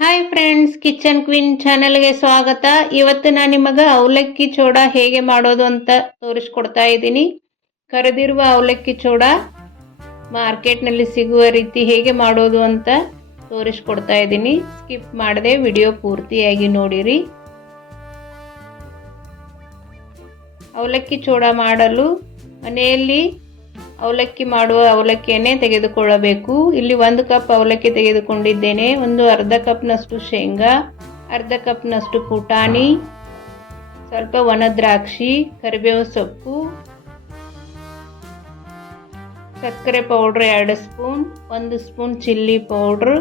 Hi friends, kitchen queen ಚಾನೆಲ್ಗೆ ಸ್ವಾಗತ. ಇವತ್ತು ನಾನು ನಿಮಗೆ ಅವಲಕ್ಕಿ ಚೋಡ ಹೇಗೆ ಮಾಡೋದು ಅಂತ ತೋರಿಸ್ಕೊಡ್ತಾ ಇದ್ದೀನಿ. ಕರೆದಿರುವ ಅವಲಕ್ಕಿ ಚೋಡ ಮಾರ್ಕೆಟ್ನಲ್ಲಿ ಸಿಗುವ ರೀತಿ ಹೇಗೆ ಮಾಡೋದು ಅಂತ ತೋರಿಸ್ಕೊಡ್ತಾ ಇದ್ದೀನಿ. ಸ್ಕಿಪ್ ಮಾಡದೆ ವಿಡಿಯೋ ಪೂರ್ತಿಯಾಗಿ ನೋಡಿರಿ. ಅವಲಕ್ಕಿ ಚೋಡ ಮಾಡಲು ಮನೆಯಲ್ಲಿ ಅವಲಕ್ಕಿ ಮಾಡುವ ಅವಲಕ್ಕಿಯನ್ನೇ ತೆಗೆದುಕೊಳ್ಳಬೇಕು. ಇಲ್ಲಿ 1 ಕಪ್ ಅವಲಕ್ಕಿ ತೆಗೆದುಕೊಂಡಿದ್ದೇನೆ. ಒಂದು ಅರ್ಧ ಕಪ್ನಷ್ಟು ಶೇಂಗಾ, ಅರ್ಧ ಕಪ್ನಷ್ಟು ಪುಟಾಣಿ, ಸ್ವಲ್ಪ ಒಣ ದ್ರಾಕ್ಷಿ, ಕರಿಬೇವು ಸೊಪ್ಪು, ಸಕ್ಕರೆ powder 2 spoon, 1 spoon chilli powder,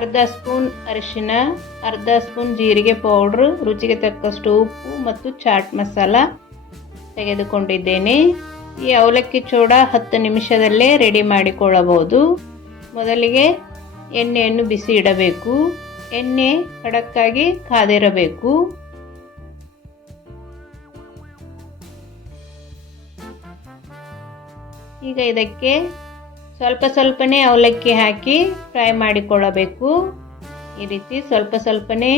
ಅರ್ಧ ಸ್ಪೂನ್ ಅರಿಶಿನ, ಅರ್ಧ ಸ್ಪೂನ್ ಜೀರಿಗೆ ಪೌಡ್ರ್, ರುಚಿಗೆ ತಕ್ಕಷ್ಟು ಉಪ್ಪು ಮತ್ತು ಚಾಟ್ ಮಸಾಲ ತೆಗೆದುಕೊಂಡಿದ್ದೇನೆ. ಈ ಅವಲಕ್ಕಿ ಚೋಡ 10 ನಿಮಿಷದಲ್ಲೇ ರೆಡಿ ಮಾಡಿಕೊಳ್ಳಬಹುದು. ಮೊದಲಿಗೆ ಎಣ್ಣೆಯನ್ನು ಬಿಸಿ ಇಡಬೇಕು. ಎಣ್ಣೆ ಖಡಕ್ಕಾಗಿ ಕಾದಿರಬೇಕು. ಈಗ ಇದಕ್ಕೆ ಸ್ವಲ್ಪನೇ ಅವಲಕ್ಕಿ ಹಾಕಿ ಫ್ರೈ ಮಾಡಿಕೊಳ್ಳಬೇಕು. ಈ ರೀತಿ ಸ್ವಲ್ಪನೇ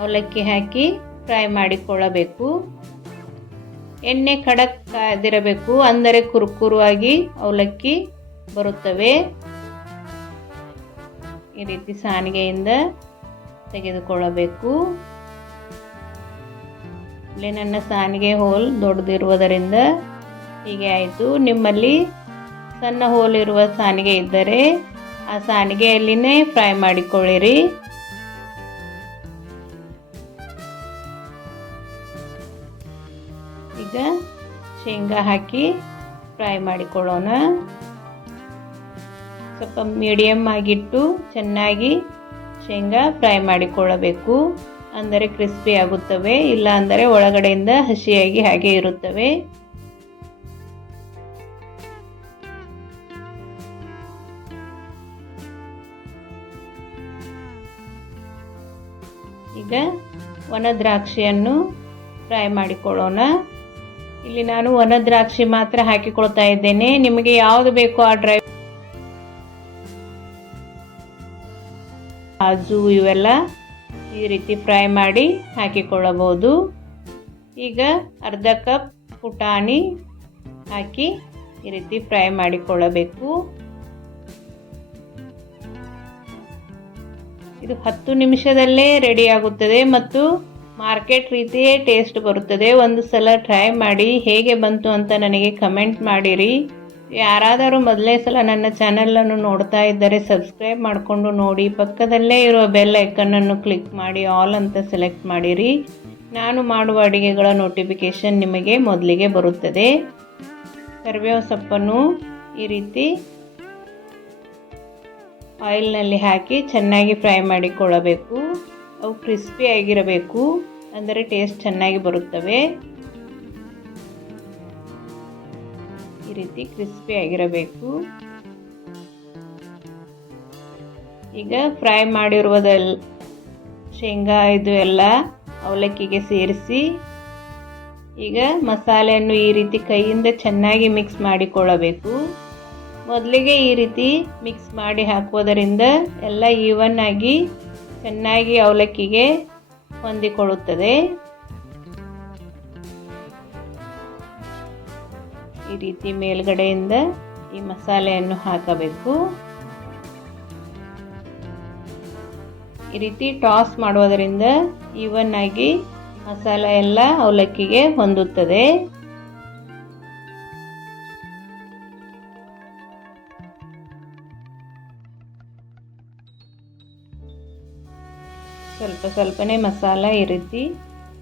ಅವಲಕ್ಕಿ ಹಾಕಿ ಫ್ರೈ ಮಾಡಿಕೊಳ್ಳಬೇಕು. ಎಣ್ಣೆ ಖಡಕ್ ಕಾದಿರಬೇಕು, ಅಂದರೆ ಕುರುಕುರುವಾಗಿ ಅವಲಕ್ಕಿ ಬರುತ್ತವೆ. ಈ ರೀತಿ ಸಾನಿಗೆಯಿಂದ ತೆಗೆದುಕೊಳ್ಳಬೇಕು. ಇಲ್ಲಿ ನನ್ನ ಸಾನಿಗೆ ಹೋಲ್ ದೊಡ್ಡದಿರುವುದರಿಂದ ಹೀಗೆ ಆಯಿತು. ನಿಮ್ಮಲ್ಲಿ ಸಣ್ಣ ಹೋಲ್ ಇರುವ ಸಾನಿಗೆ ಇದ್ದರೆ ಆ ಸಾನಿಗೆಯಲ್ಲಿನೇ ಫ್ರೈ ಮಾಡಿಕೊಳ್ಳಿರಿ. ಈಗ ಶೇಂಗಾ ಹಾಕಿ ಫ್ರೈ ಮಾಡಿಕೊಳ್ಳೋಣ. ಸ್ವಲ್ಪ ಮೀಡಿಯಮ್ ಆಗಿಟ್ಟು ಚೆನ್ನಾಗಿ ಶೇಂಗಾ ಫ್ರೈ ಮಾಡಿಕೊಳ್ಳಬೇಕು, ಅಂದರೆ ಕ್ರಿಸ್ಪಿ ಆಗುತ್ತವೆ. ಇಲ್ಲ ಅಂದರೆ ಒಳಗಡೆಯಿಂದ ಹಸಿಯಾಗಿ ಹಾಗೆ ಇರುತ್ತವೆ. ಈಗ ಒಣ ದ್ರಾಕ್ಷಿಯನ್ನು ಫ್ರೈ ಮಾಡಿಕೊಳ್ಳೋಣ. ಇಲ್ಲಿ ನಾನು ಒಣ ದ್ರಾಕ್ಷಿ ಮಾತ್ರ ಹಾಕಿಕೊಳ್ತಾ ಇದ್ದೇನೆ. ನಿಮಗೆ ಯಾವುದು ಬೇಕೋ ಆ ಡ್ರೈ ಕಾಜು ಇವೆಲ್ಲ ಈ ರೀತಿ ಫ್ರೈ ಮಾಡಿ ಹಾಕಿಕೊಳ್ಳಬಹುದು. ಈಗ ಅರ್ಧ ಕಪ್ ಪುಟಾಣಿ ಹಾಕಿ ಈ ರೀತಿ ಫ್ರೈ ಮಾಡಿಕೊಳ್ಳಬೇಕು. ಇದು 10 ನಿಮಿಷದಲ್ಲೇ ರೆಡಿ ಆಗುತ್ತದೆ ಮತ್ತು ಮಾರ್ಕೆಟ್ ರೀತಿಯೇ ಟೇಸ್ಟ್ ಬರುತ್ತದೆ. ಒಂದು ಸಲ ಟ್ರೈ ಮಾಡಿ ಹೇಗೆ ಬಂತು ಅಂತ ನನಗೆ ಕಮೆಂಟ್ ಮಾಡಿರಿ. ಯಾರಾದರೂ ಮೊದಲೇ ಸಲ ನನ್ನ ಚಾನಲನ್ನು ನೋಡ್ತಾ ಇದ್ದರೆ ಸಬ್ಸ್ಕ್ರೈಬ್ ಮಾಡಿಕೊಂಡು ನೋಡಿ. ಪಕ್ಕದಲ್ಲೇ ಇರುವ ಬೆಲ್ ಐಕನ್ನನ್ನು ಕ್ಲಿಕ್ ಮಾಡಿ ಆಲ್ ಅಂತ ಸೆಲೆಕ್ಟ್ ಮಾಡಿರಿ. ನಾನು ಮಾಡುವ ಅಡುಗೆಗಳ ನೋಟಿಫಿಕೇಷನ್ ನಿಮಗೆ ಮೊದಲಿಗೆ ಬರುತ್ತದೆ. ಕರಿಬೇವು ಸೊಪ್ಪನ್ನು ಈ ರೀತಿ ಆಯಿಲ್ನಲ್ಲಿ ಹಾಕಿ ಚೆನ್ನಾಗಿ ಫ್ರೈ ಮಾಡಿಕೊಳ್ಳಬೇಕು. ಅವು ಕ್ರಿಸ್ಪಿ ಆಗಿರಬೇಕು, ಅಂದರೆ ಟೇಸ್ಟ್ ಚೆನ್ನಾಗಿ ಬರುತ್ತವೆ. ಈ ರೀತಿ ಕ್ರಿಸ್ಪಿ ಆಗಿರಬೇಕು. ಈಗ ಫ್ರೈ ಮಾಡಿರುವುದೆಲ್ಲ ಶೇಂಗಾ ಇದು ಎಲ್ಲ ಅವಲಕ್ಕಿಗೆ ಸೇರಿಸಿ ಈಗ ಮಸಾಲೆಯನ್ನು ಈ ರೀತಿ ಕೈಯಿಂದ ಚೆನ್ನಾಗಿ ಮಿಕ್ಸ್ ಮಾಡಿಕೊಳ್ಳಬೇಕು. ಮೊದಲಿಗೆ ಈ ರೀತಿ ಮಿಕ್ಸ್ ಮಾಡಿ ಹಾಕುವುದರಿಂದ ಎಲ್ಲ ಈವನ್ ಆಗಿ ಚೆನ್ನಾಗಿ ಅವಲಕ್ಕಿಗೆ ಹೊಂದಿಕೊಳ್ಳುತ್ತದೆ. ಈ ರೀತಿ ಮೇಲ್ಗಡೆಯಿಂದ ಈ ಮಸಾಲೆಯನ್ನು ಹಾಕಬೇಕು. ಈ ರೀತಿ ಟಾಸ್ ಮಾಡುವುದರಿಂದ ಈವನ್ ಆಗಿ ಮಸಾಲೆ ಎಲ್ಲ ಅವಲಕ್ಕಿಗೆ ಹೊಂದುತ್ತದೆ. ಸ್ವಲ್ಪನೇ ಮಸಾಲ ಈ ರೀತಿ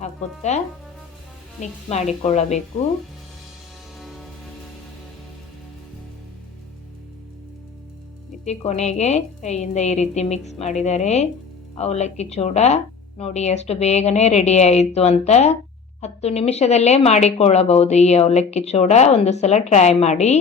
ಹಾಕುತ್ತಾ ಮಿಕ್ಸ್ ಮಾಡಿಕೊಳ್ಳಬೇಕು. ರೀತಿ ಕೊನೆಗೆ ಕೈಯಿಂದ ಈ ರೀತಿ ಮಿಕ್ಸ್ ಮಾಡಿದರೆ ಅವಲಕ್ಕಿ ಚೂಡ ನೋಡಿ ಎಷ್ಟು ಬೇಗನೆ ರೆಡಿ ಆಯಿತು ಅಂತ. 10 ನಿಮಿಷದಲ್ಲೇ ಮಾಡಿಕೊಳ್ಳಬಹುದು ಈ ಅವಲಕ್ಕಿ ಚೂಡ. ಒಂದು ಸಲ ಟ್ರೈ ಮಾಡಿ.